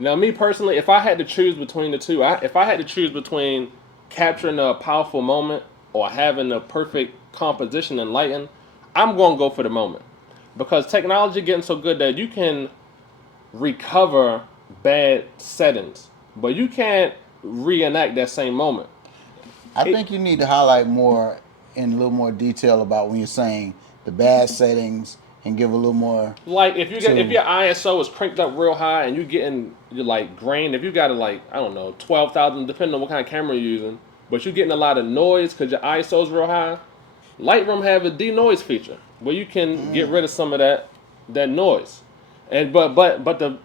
Now, me personally, if I had to choose between the two, if I had to choose between capturing a powerful moment or having the perfect composition and lighting, I'm going to go for the moment because technology getting so good that you can recover bad settings, but you can't reenact that same moment. I It, think you need to highlight more in a little more detail about when you're saying the bad settings and give a little more like if to. your ISO is cranked up real high and you're like grain, if you got it like I don't know 12,000, depending on what kind of camera you're using, but you're getting a lot of noise because your ISO is real high. Lightroom have a denoise feature where you can get rid of some of that noise, and but the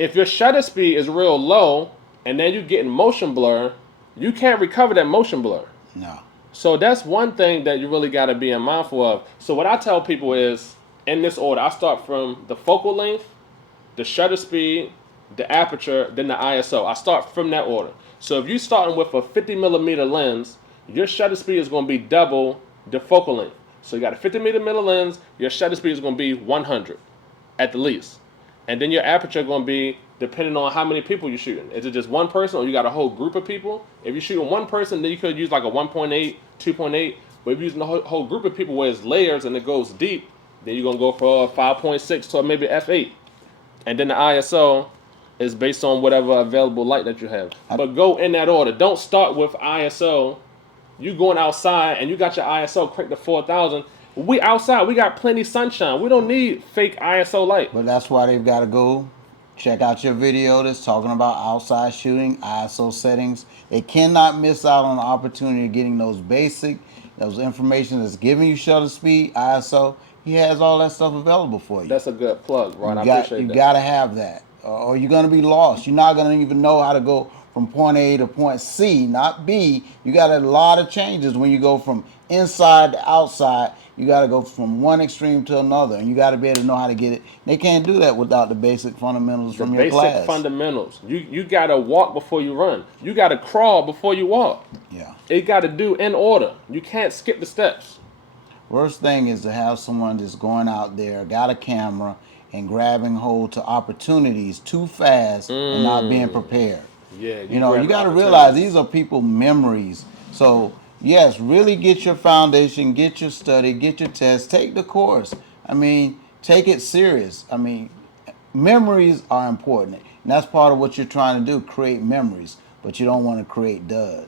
if your shutter speed is real low and then you getting motion blur, you can't recover that motion blur. No. So that's one thing that you really got to be mindful of. So what I tell people is, in this order, I start from the focal length, the shutter speed, the aperture, then the ISO. I start from that order. So if you're starting with a 50 millimeter lens, your shutter speed is going to be double the focal length. So you got a 50 millimeter lens, your shutter speed is going to be 100 at the least. And then your aperture going to be depending on how many people you're shooting. Is it just one person or you got a whole group of people? If you're shooting one person, then you could use like a 1.8, 2.8. But if you're using a whole group of people where it's layers and it goes deep, then you're going to go for a 5.6 to maybe f8. And then the ISO is based on whatever available light that you have. But go in that order. Don't start with ISO. You going outside and you got your ISO cranked to 4,000. We outside. We got plenty sunshine. We don't need fake ISO light. But that's why they've got to go check out your video that's talking about outside shooting, ISO settings. They cannot miss out on the opportunity of getting those information that's giving you shutter speed, ISO. He has all that stuff available for you. That's a good plug, Ron. I You appreciate that. got to have that, or you're going to be lost. You're not going to even know how to go from point A to point C, not B. You got a lot of changes when you go from inside to outside. You got to go from one extreme to another, and you got to be able to know how to get it. They can't do that without the basic fundamentals The from your basic class. fundamentals. You gotta walk before you run. You gotta crawl before you walk. Yeah. It gotta do in order. You can't skip the steps. Worst thing is to have someone that's going out there, got a camera, and grabbing hold to opportunities too fast and not being prepared. Yeah, You know, you grab got to opportunities. realize these are people memories. So, yes, really get your foundation, get your study, get your test, take the course. I mean, take it serious. I mean, memories are important. And that's part of what you're trying to do, create memories. But you don't want to create duds.